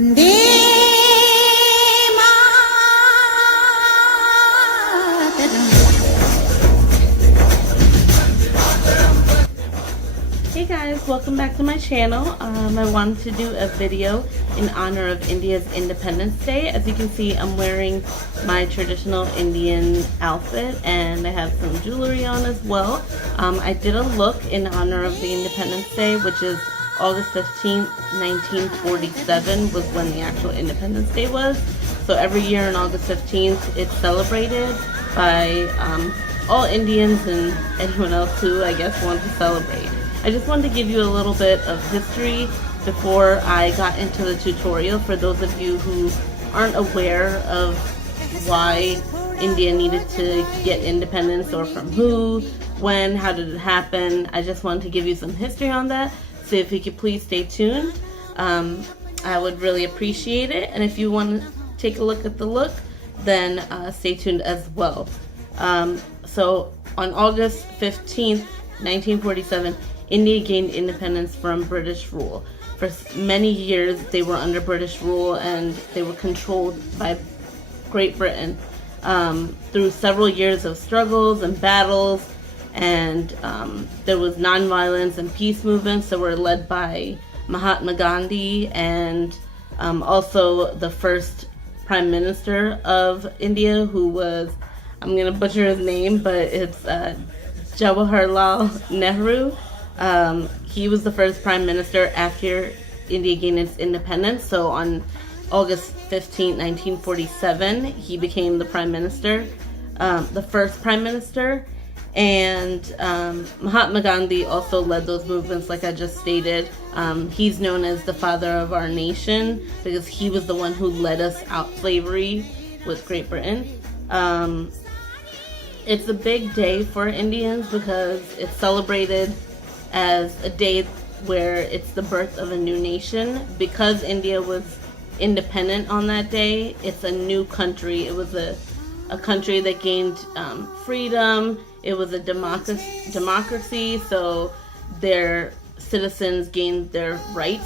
Vande Mataram. Hey guys, welcome back to my channel. I wanted to do a video in honor of India's Independence Day. As you can see, I'm wearing my traditional Indian outfit and I have some jewelry on as well. I did a look in honor of the Independence Day, which is August 15th, 1947 was when the actual Independence Day was. So every year on August 15th, it's celebrated by all Indians and anyone else who I guess wants to celebrate. I just wanted to give you a little bit of history before I got into the tutorial for those of you who aren't aware of why India needed to get independence, or from who, when, how did it happen. I just wanted to give you some history on that. So if you could please stay tuned, I would really appreciate it. And if you want to take a look at the look, then stay tuned as well. So on August 15th, 1947, India gained independence from British rule. For many years, they were under British rule and they were controlled by Great Britain. Through several years of struggles and battles, and there was nonviolence and peace movements that were led by Mahatma Gandhi, and also the first Prime Minister of India, who was, I'm going to butcher his name, but it's Jawaharlal Nehru. He was the first Prime Minister after India gained its independence. So on August 15, 1947, he became the Prime Minister, the first Prime Minister. And Mahatma Gandhi also led those movements, like I just stated. He's known as the father of our nation because he was the one who led us out slavery with Great Britain. It's a big day for Indians because it's celebrated as a day where it's the birth of a new nation. Because India was independent on that day, it's a new country. It was a country that gained freedom. It was a democracy, so their citizens gained their rights.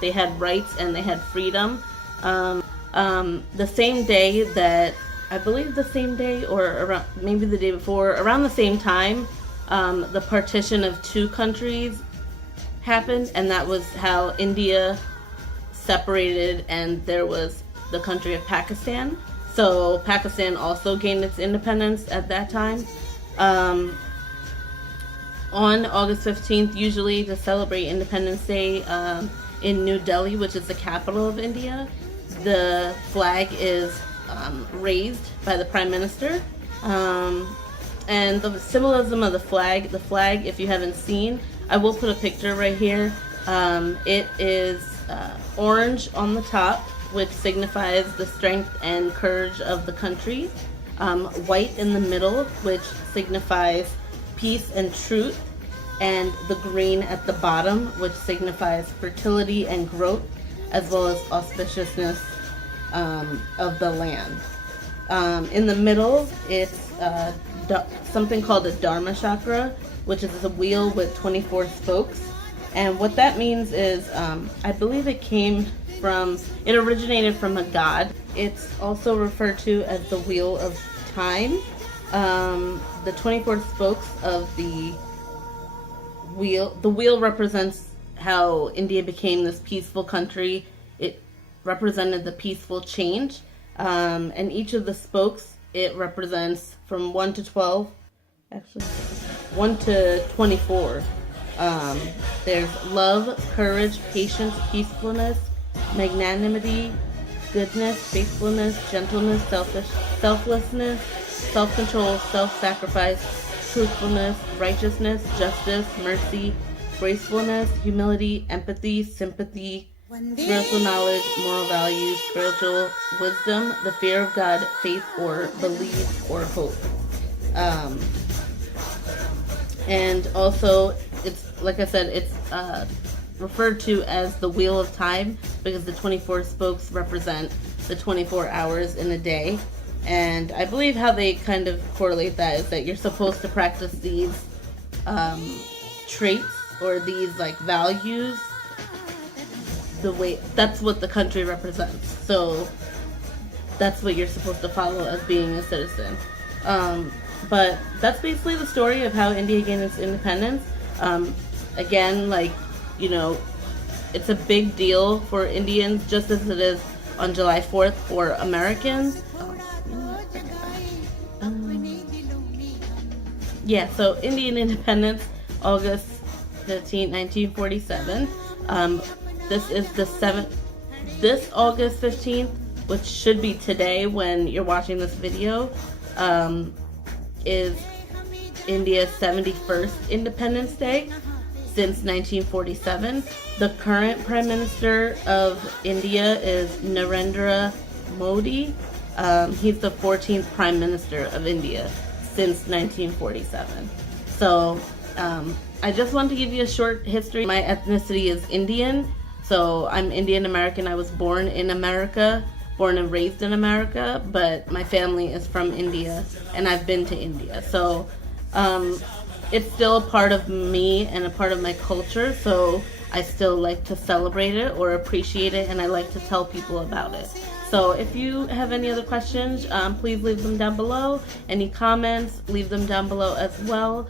They had rights and they had freedom. The same day that, I believe the same day, or around, maybe the day before, around the same time, the partition of two countries happened, and that was how India separated, and there was the country of Pakistan. So Pakistan also gained its independence at that time. On August 15th, usually to celebrate Independence Day in New Delhi, which is the capital of India, the flag is raised by the Prime Minister. And the symbolism of the flag, if you haven't seen, I will put a picture right here. It is orange on the top, which signifies the strength and courage of the country. White in the middle, which signifies peace and truth. And the green at the bottom, which signifies fertility and growth, as well as auspiciousness of the land. In the middle, it's something called a Dharma chakra, which is a wheel with 24 spokes. And what that means is, I believe it originated from a god. It's also referred to as the wheel of time. The 24 spokes of the wheel represents how India became this peaceful country. It represented the peaceful change. And each of the spokes, it represents from 1 to 12, actually 1 to 24. There's love, courage, patience, peacefulness, magnanimity, goodness, faithfulness, gentleness, selflessness, self-control, self-sacrifice, truthfulness, righteousness, justice, mercy, gracefulness, humility, empathy, sympathy, spiritual knowledge, moral values, spiritual wisdom, the fear of God, faith or belief or hope. And also, it's, like I said, it's referred to as the Wheel of Time because the 24 spokes represent the 24 hours in a day. And I believe how they kind of correlate that is that you're supposed to practice these traits or these like values the way, that's what the country represents. So that's what you're supposed to follow as being a citizen. But that's basically the story of how India gained its independence. Again, like, you know, it's a big deal for Indians, just as it is on July 4th for Americans. Yeah, so Indian independence, August 15, 1947. This is the 7th, this August 15th, which should be today when you're watching this video, is India's 71st Independence Day since 1947. The current Prime Minister of India is Narendra Modi. He's the 14th Prime Minister of India since 1947. So I just wanted to give you a short history. My ethnicity is Indian, so I'm Indian American. I was born in America, born and raised in America, but my family is from India, and I've been to India. So it's still a part of me and a part of my culture, so I still like to celebrate it or appreciate it, and I like to tell people about it. So if you have any other questions, please leave them down below. Any comments, leave them down below as well.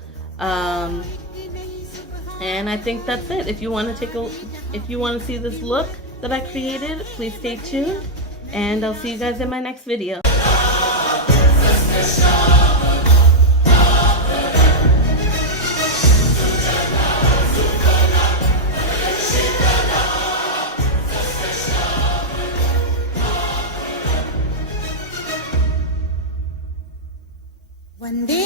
And I think that's it. If you want to see this look that I created, please stay tuned, and I'll see you guys in my next video. Vande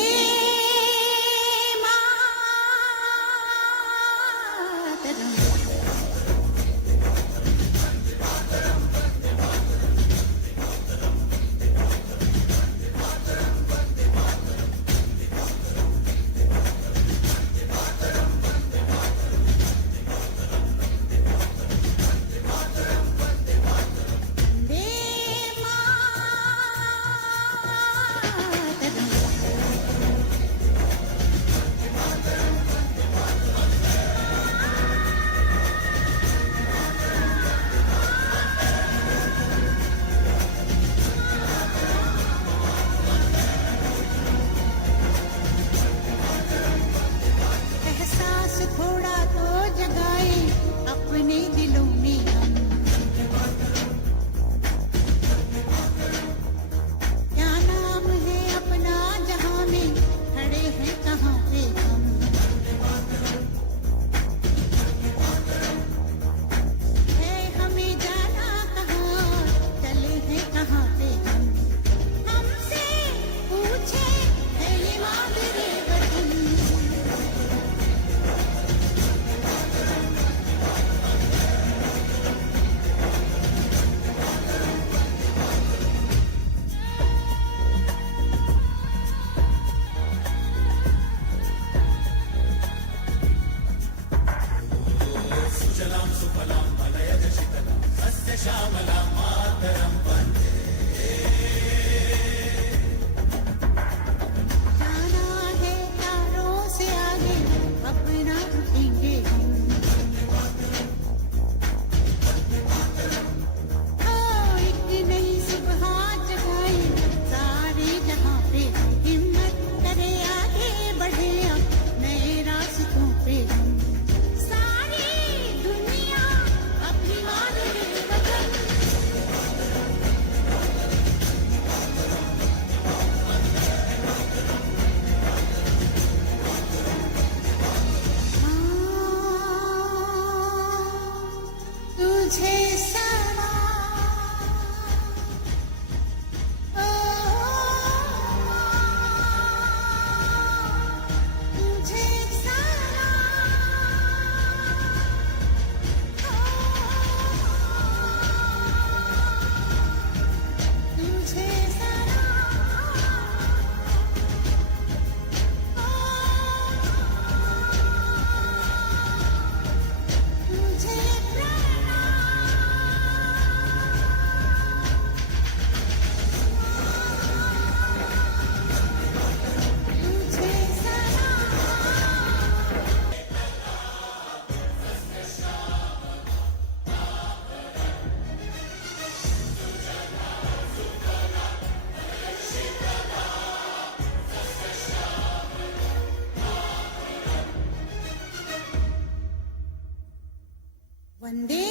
Vande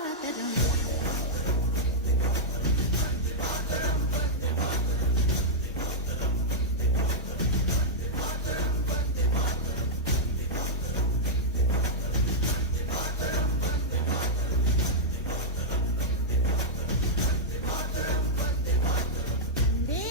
Mataram. Vande